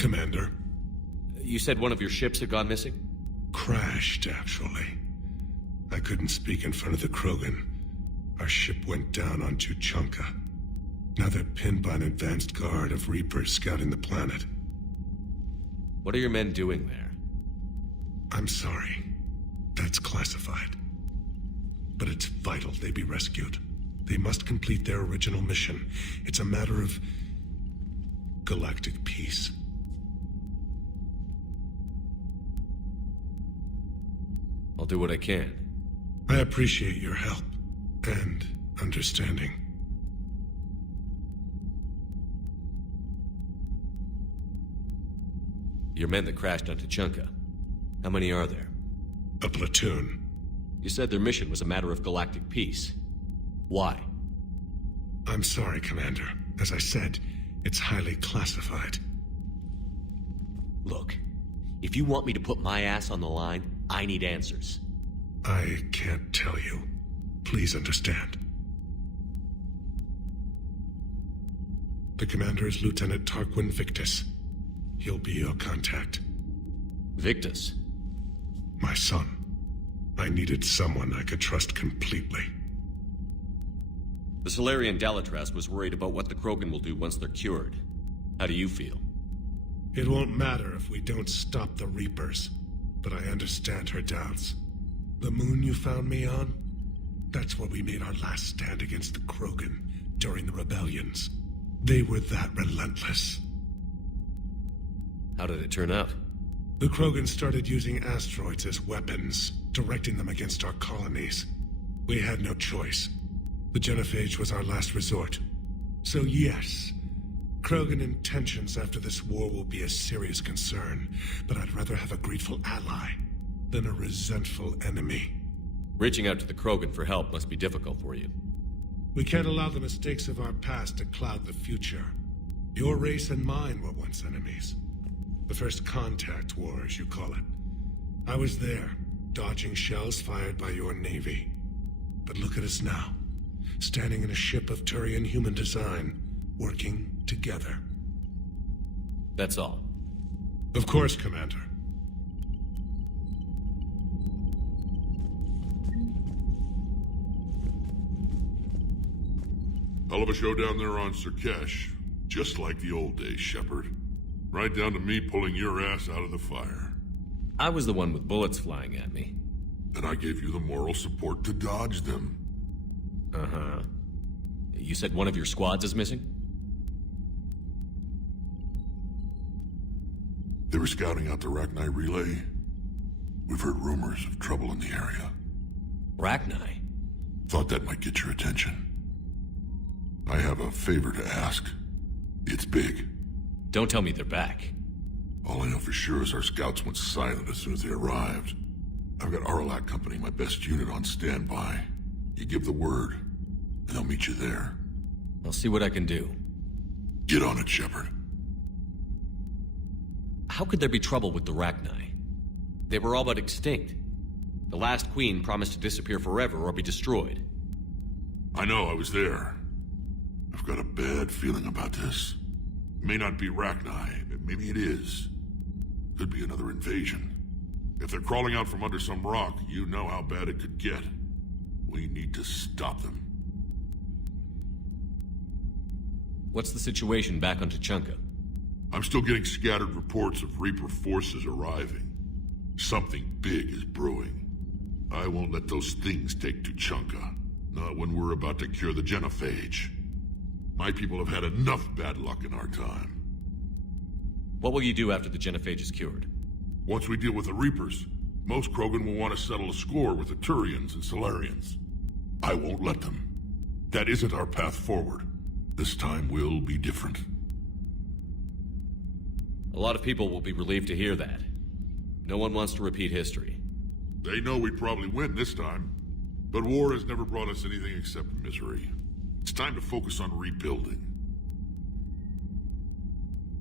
Commander. You said one of your ships had gone missing? Crashed, actually. I couldn't speak in front of the Krogan. Our ship went down on Tuchanka. Now they're pinned by an advanced guard of Reapers scouting the planet. What are your men doing there? I'm sorry. That's classified. But it's vital they be rescued. They must complete their original mission. It's a matter of galactic peace. I'll do what I can. I appreciate your help and understanding. Your men that crashed on Tuchanka. How many are there? A platoon. You said their mission was a matter of galactic peace. Why? I'm sorry, Commander. As I said, it's highly classified. Look, if you want me to put my ass on the line, I need answers. I can't tell you. Please understand. The commander is Lieutenant Tarquin Victus. He'll be your contact. Victus? My son. I needed someone I could trust completely. The Solarian Dalatras was worried about what the Krogan will do once they're cured. How do you feel? It won't matter if we don't stop the Reapers, but I understand her doubts. The moon you found me on? That's where we made our last stand against the Krogan during the rebellions. They were that relentless. How did it turn out? The Krogan started using asteroids as weapons, directing them against our colonies. We had no choice. The genophage was our last resort. So yes, Krogan intentions after this war will be a serious concern, but I'd rather have a grateful ally than a resentful enemy. Reaching out to the Krogan for help must be difficult for you. We can't allow the mistakes of our past to cloud the future. Your race and mine were once enemies. The first contact war, as you call it. I was there, dodging shells fired by your navy. But look at us now, standing in a ship of Turian human design, working together. That's all. Of course, Commander. Hell of a show down there on Surkesh. Just like the old days, Shepard. Right down to me pulling your ass out of the fire. I was the one with bullets flying at me. And I gave you the moral support to dodge them. Uh-huh. You said one of your squads is missing? They were scouting out the Rachni relay. We've heard rumors of trouble in the area. Rachni? Thought that might get your attention. I have a favor to ask. It's big. Don't tell me they're back. All I know for sure is our scouts went silent as soon as they arrived. I've got Aralak Company, my best unit, on standby. You give the word, and they'll meet you there. I'll see what I can do. Get on it, Shepard. How could there be trouble with the Rachni? They were all but extinct. The last queen promised to disappear forever or be destroyed. I know, I was there. I've got a bad feeling about this. It may not be Rachni, but maybe it is. Could be another invasion. If they're crawling out from under some rock, you know how bad it could get. We need to stop them. What's the situation back on Tuchanka? I'm still getting scattered reports of Reaper forces arriving. Something big is brewing. I won't let those things take Tuchanka. Not when we're about to cure the genophage. My people have had enough bad luck in our time. What will you do after the genophage is cured? Once we deal with the Reapers, most Krogan will want to settle a score with the Turians and Solarians. I won't let them. That isn't our path forward. This time will be different. A lot of people will be relieved to hear that. No one wants to repeat history. They know we'd probably win this time. But war has never brought us anything except misery. It's time to focus on rebuilding.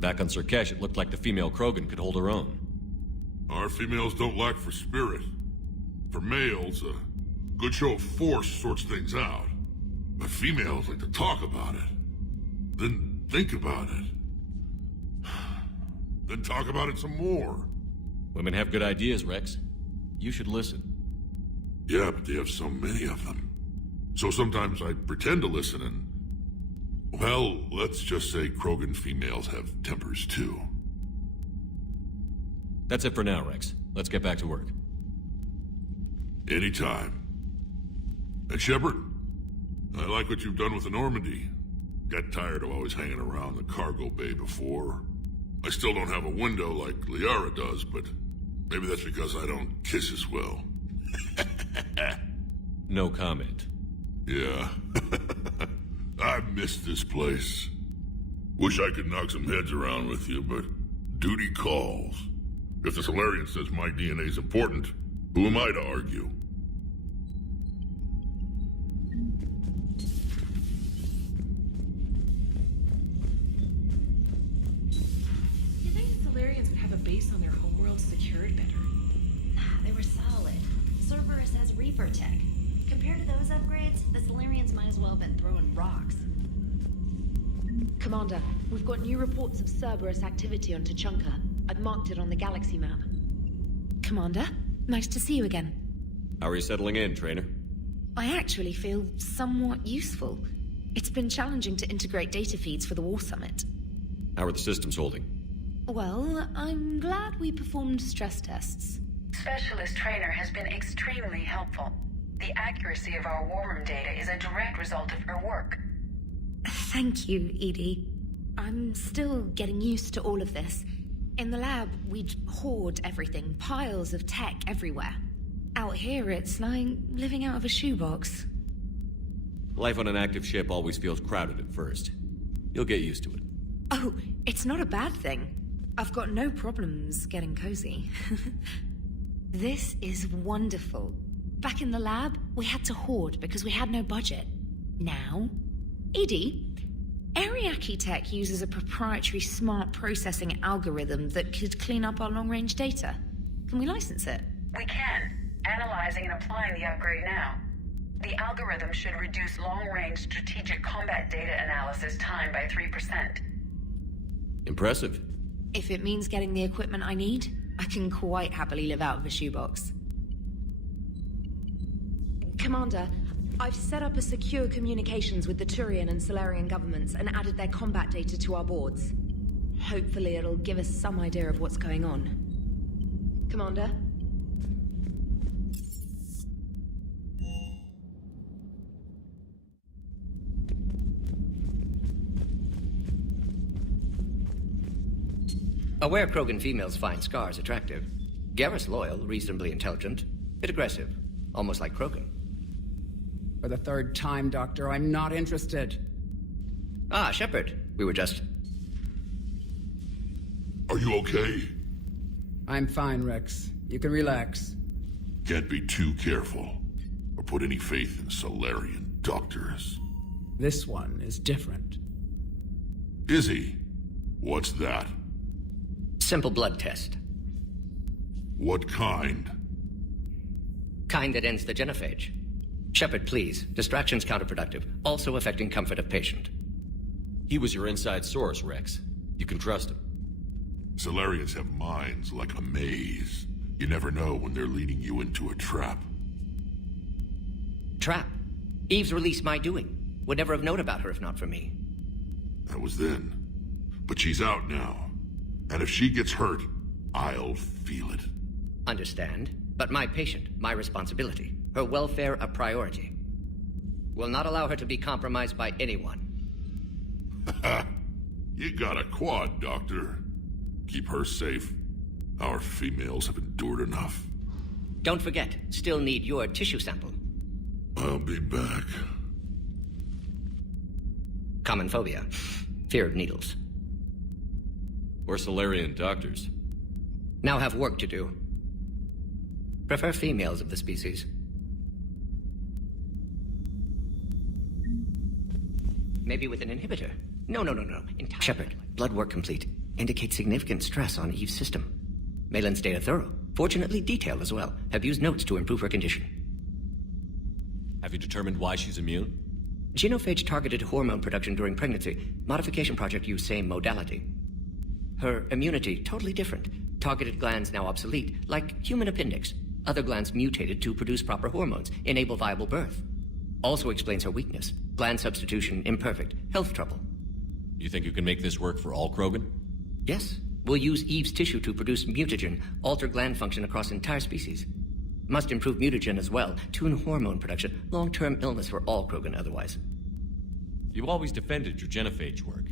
Back on Surkesh, it looked like the female Krogan could hold her own. Our females don't lack for spirit. For males, a good show of force sorts things out. But females like to talk about it. Then think about it. Then talk about it some more. Women have good ideas, Rex. You should listen. Yeah, but they have so many of them. So sometimes I pretend to listen and... Well, let's just say Krogan females have tempers too. That's it for now, Rex. Let's get back to work. Anytime. And Shepard, I like what you've done with the Normandy. Got tired of always hanging around the cargo bay before. I still don't have a window like Liara does, but maybe that's because I don't kiss as well. No comment. Yeah. I miss this place. Wish I could knock some heads around with you, but duty calls. If the Solarian says my DNA's important, who am I to argue? You think the Solarians would have a base on their homeworld secured better? Nah, they were solid. Cerberus has Reaper tech. Compared to those upgrades, the Solarians might as well have been throwing rocks. Commander, we've got new reports of Cerberus activity on Tuchanka. I've marked it on the galaxy map. Commander, nice to see you again. How are you settling in, Trainer? I actually feel somewhat useful. It's been challenging to integrate data feeds for the War Summit. How are the systems holding? Well, I'm glad we performed stress tests. Specialist Trainer has been extremely helpful. The accuracy of our war room data is a direct result of her work. Thank you, Edie. I'm still getting used to all of this. In the lab, we'd hoard everything, piles of tech everywhere. Out here, it's like living out of a shoebox. Life on an active ship always feels crowded at first. You'll get used to it. Oh, it's not a bad thing. I've got no problems getting cozy. This is wonderful. Back in the lab, we had to hoard because we had no budget. Now, Edie, Ariake Tech uses a proprietary smart processing algorithm that could clean up our long-range data. Can we license it? We can. Analyzing and applying the upgrade now. The algorithm should reduce long-range strategic combat data analysis time by 3%. Impressive. If it means getting the equipment I need, I can quite happily live out of a shoebox. Commander, I've set up a secure communications with the Turian and Solarian governments and added their combat data to our boards. Hopefully it'll give us some idea of what's going on. Commander? Aware Krogan females find Scars attractive. Garrus loyal, reasonably intelligent, bit aggressive, almost like Krogan. For the third time, Doctor, I'm not interested. Ah, Shepard. We were just... Are you okay? I'm fine, Rex. You can relax. Can't be too careful, or put any faith in Solarian doctors. This one is different. Is he? What's that? Simple blood test. What kind? Kind that ends the genophage. Shepard, please. Distraction's counterproductive, also affecting comfort of patient. He was your inside source, Rex. You can trust him. Solarians have minds like a maze. You never know when they're leading you into a trap. Trap. Eve's release my doing. Would never have known about her if not for me. That was then. But she's out now. And if she gets hurt, I'll feel it. Understand. But my patient, my responsibility. Her welfare a priority. Will not allow her to be compromised by anyone. You got a quad, Doctor. Keep her safe. Our females have endured enough. Don't forget, still need your tissue sample. I'll be back. Common phobia. Fear of needles. Or Solarian doctors. Now have work to do. Prefer females of the species. Maybe with an inhibitor. No. Shepard, blood work complete. Indicates significant stress on Eve's system. Malin's data thorough. Fortunately detailed as well. Have used notes to improve her condition. Have you determined why she's immune? Genophage targeted hormone production during pregnancy. Modification project used same modality. Her immunity totally different. Targeted glands now obsolete, like human appendix. Other glands mutated to produce proper hormones, enable viable birth. Also explains her weakness. Gland substitution imperfect. Health trouble. You think you can make this work for all Krogan? Yes. We'll use Eve's tissue to produce mutagen, alter gland function across entire species. Must improve mutagen as well, tune hormone production, long-term illness for all Krogan otherwise. You always defended your genophage work.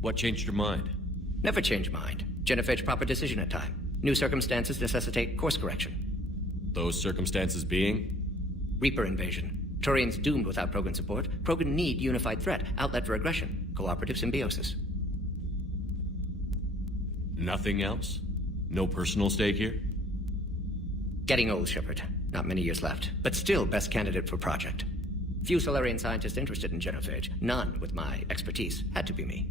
What changed your mind? Never change mind. Genophage proper decision at time. New circumstances necessitate course correction. Those circumstances being? Reaper invasion. Turians doomed without Krogan support. Krogan need unified threat, outlet for aggression, cooperative symbiosis. Nothing else? No personal stake here? Getting old, Shepard. Not many years left, but still best candidate for project. Few Solarian scientists interested in genophage. None with my expertise. Had to be me.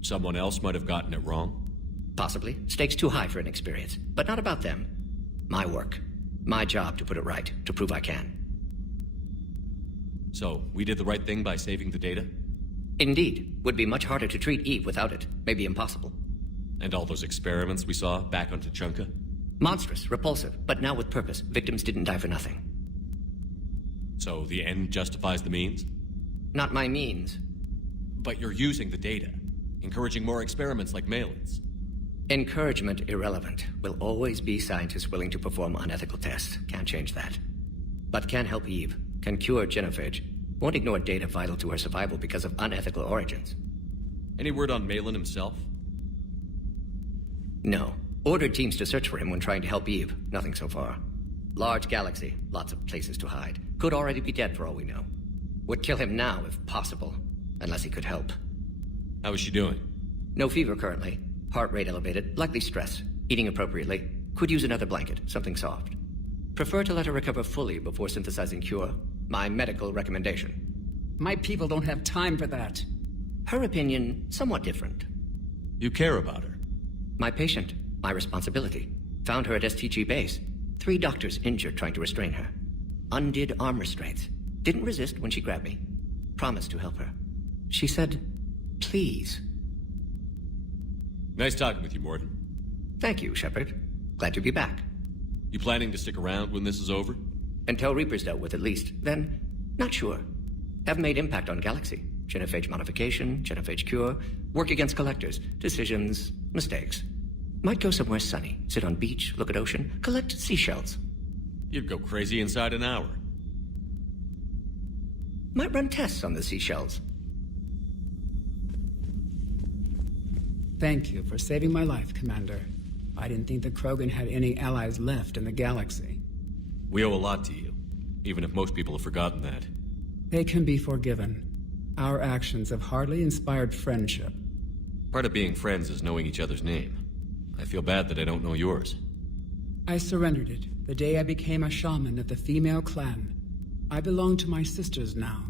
Someone else might have gotten it wrong? Possibly. Stakes too high for inexperience. But not about them. My work. My job to put it right, to prove I can. So, we did the right thing by saving the data? Indeed. Would be much harder to treat Eve without it. Maybe impossible. And all those experiments we saw back on Tuchanka? Monstrous, repulsive, but now with purpose. Victims didn't die for nothing. So the end justifies the means? Not my means. But you're using the data, encouraging more experiments like Malin's. Encouragement irrelevant. Will always be scientists willing to perform unethical tests. Can't change that. But can help Eve. Can cure genophage. Won't ignore data vital to her survival because of unethical origins. Any word on Malin himself? No. Ordered teams to search for him when trying to help Eve. Nothing so far. Large galaxy. Lots of places to hide. Could already be dead for all we know. Would kill him now if possible. Unless he could help. How is she doing? No fever currently. Heart rate elevated. Likely stress. Eating appropriately. Could use another blanket. Something soft. Prefer to let her recover fully before synthesizing cure. My medical recommendation. My people don't have time for that. Her opinion, somewhat different. You care about her? My patient. My responsibility. Found her at STG base. 3 doctors injured trying to restrain her. Undid arm restraints. Didn't resist when she grabbed me. Promised to help her. She said, please. Nice talking with you, Morton. Thank you, Shepard. Glad to be back. You planning to stick around when this is over? Until Reaper's dealt with, at least. Then, not sure. Have made impact on Galaxy. Genophage modification, genophage cure, work against collectors, decisions, mistakes. Might go somewhere sunny, sit on beach, look at ocean, collect seashells. You'd go crazy inside an hour. Might run tests on the seashells. Thank you for saving my life, Commander. I didn't think the Krogan had any allies left in the galaxy. We owe a lot to you, even if most people have forgotten that. They can be forgiven. Our actions have hardly inspired friendship. Part of being friends is knowing each other's name. I feel bad that I don't know yours. I surrendered it the day I became a shaman of the female clan. I belong to my sisters now.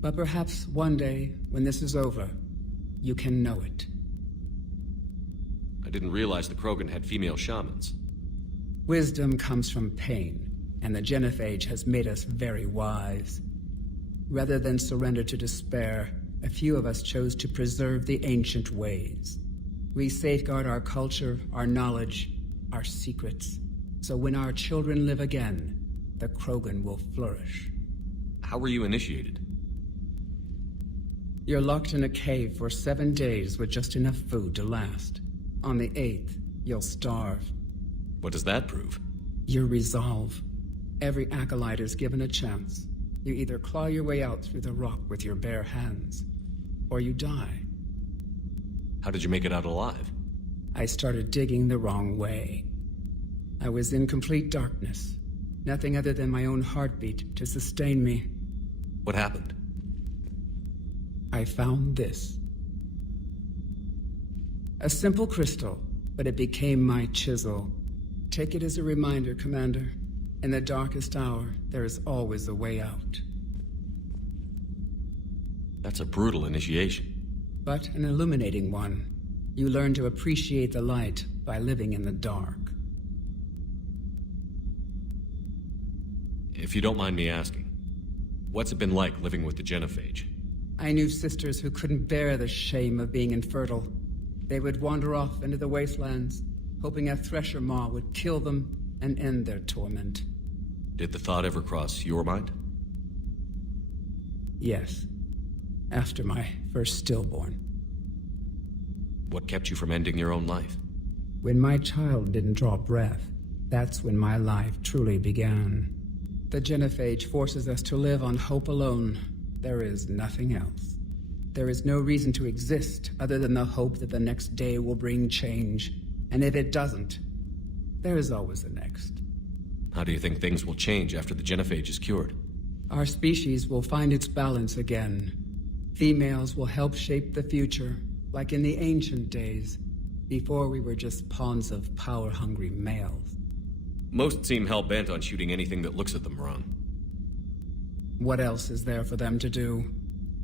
But perhaps one day, when this is over, you can know it. I didn't realize the Krogan had female shamans. Wisdom comes from pain, and the genophage has made us very wise. Rather than surrender to despair, a few of us chose to preserve the ancient ways. We safeguard our culture, our knowledge, our secrets. So when our children live again, the Krogan will flourish. How were you initiated? You're locked in a cave for 7 days with just enough food to last. On the 8th, you'll starve. What does that prove? Your resolve. Every acolyte is given a chance. You either claw your way out through the rock with your bare hands, or you die. How did you make it out alive? I started digging the wrong way. I was in complete darkness. Nothing other than my own heartbeat to sustain me. What happened? I found this. A simple crystal, but it became my chisel. Take it as a reminder, Commander. In the darkest hour, there is always a way out. That's a brutal initiation. But an illuminating one. You learn to appreciate the light by living in the dark. If you don't mind me asking, what's it been like living with the genophage? I knew sisters who couldn't bear the shame of being infertile. They would wander off into the wastelands, hoping a thresher maw would kill them and end their torment. Did the thought ever cross your mind? Yes. After my first stillborn. What kept you from ending your own life? When my child didn't draw breath, that's when my life truly began. The genophage forces us to live on hope alone. There is nothing else. There is no reason to exist other than the hope that the next day will bring change. And if it doesn't, there is always the next. How do you think things will change after the genophage is cured? Our species will find its balance again. Females will help shape the future, like in the ancient days, before we were just pawns of power-hungry males. Most seem hell-bent on shooting anything that looks at them wrong. What else is there for them to do?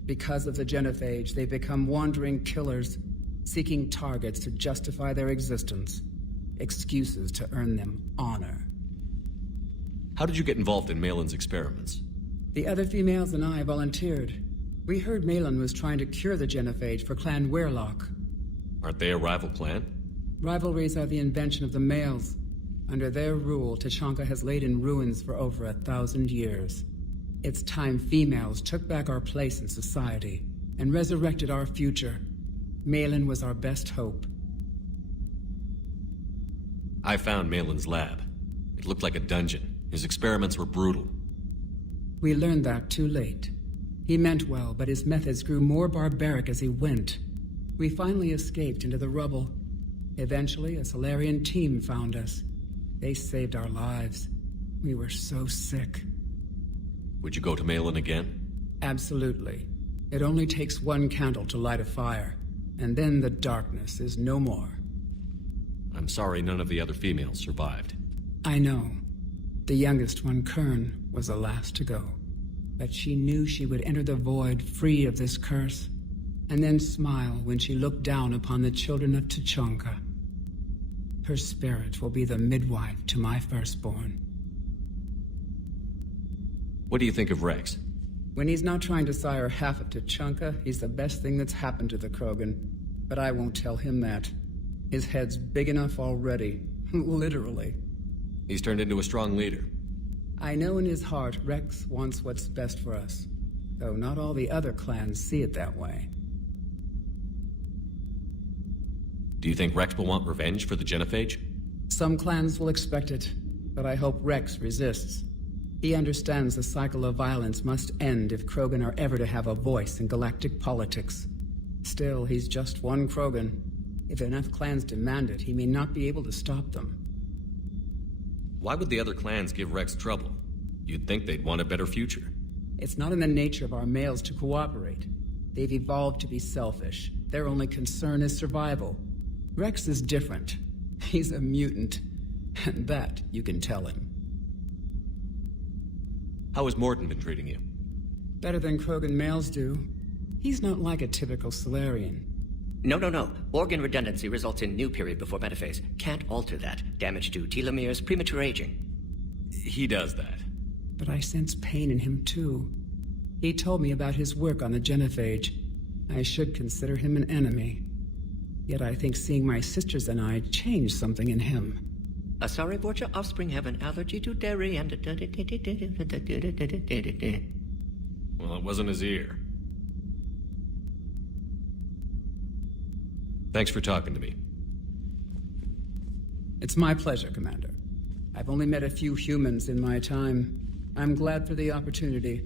Because of the genophage, they become wandering killers, seeking targets to justify their existence, excuses to earn them honor. How did you get involved in Malin's experiments? The other females and I volunteered. We heard Malin was trying to cure the genophage for Clan Weirlock. Aren't they a rival clan? Rivalries are the invention of the males. Under their rule, Tuchanka has laid in ruins for over 1,000 years. It's time females took back our place in society and resurrected our future. Malin was our best hope. I found Malin's lab. It looked like a dungeon. His experiments were brutal. We learned that too late. He meant well, but his methods grew more barbaric as he went. We finally escaped into the rubble. Eventually, a Solarian team found us. They saved our lives. We were so sick. Would you go to Malin again? Absolutely. It only takes one candle to light a fire, and then the darkness is no more. I'm sorry none of the other females survived. I know. The youngest one, Kern, was the last to go. But she knew she would enter the void free of this curse, and then smile when she looked down upon the children of Tuchanka. Her spirit will be the midwife to my firstborn. What do you think of Rex? When he's not trying to sire half of Tuchanka, he's the best thing that's happened to the Krogan. But I won't tell him that. His head's big enough already. Literally. He's turned into a strong leader. I know in his heart Rex wants what's best for us. Though not all the other clans see it that way. Do you think Rex will want revenge for the genophage? Some clans will expect it, but I hope Rex resists. He understands the cycle of violence must end if Krogan are ever to have a voice in galactic politics. Still, he's just one Krogan. If enough clans demand it, he may not be able to stop them. Why would the other clans give Rex trouble? You'd think they'd want a better future. It's not in the nature of our males to cooperate. They've evolved to be selfish. Their only concern is survival. Rex is different. He's a mutant. And that you can tell him. How has Morden been treating you? Better than Krogan males do. He's not like a typical Solarian. No. Organ redundancy results in new period before metaphase. Can't alter that. Damage to telomeres, premature aging. He does that. But I sense pain in him, too. He told me about his work on the genophage. I should consider him an enemy. Yet I think seeing my sisters and I changed something in him. Sorry, Borgia, offspring have an allergy to dairy and... Well, it wasn't his ear. Thanks for talking to me. It's my pleasure, Commander. I've only met a few humans in my time. I'm glad for the opportunity.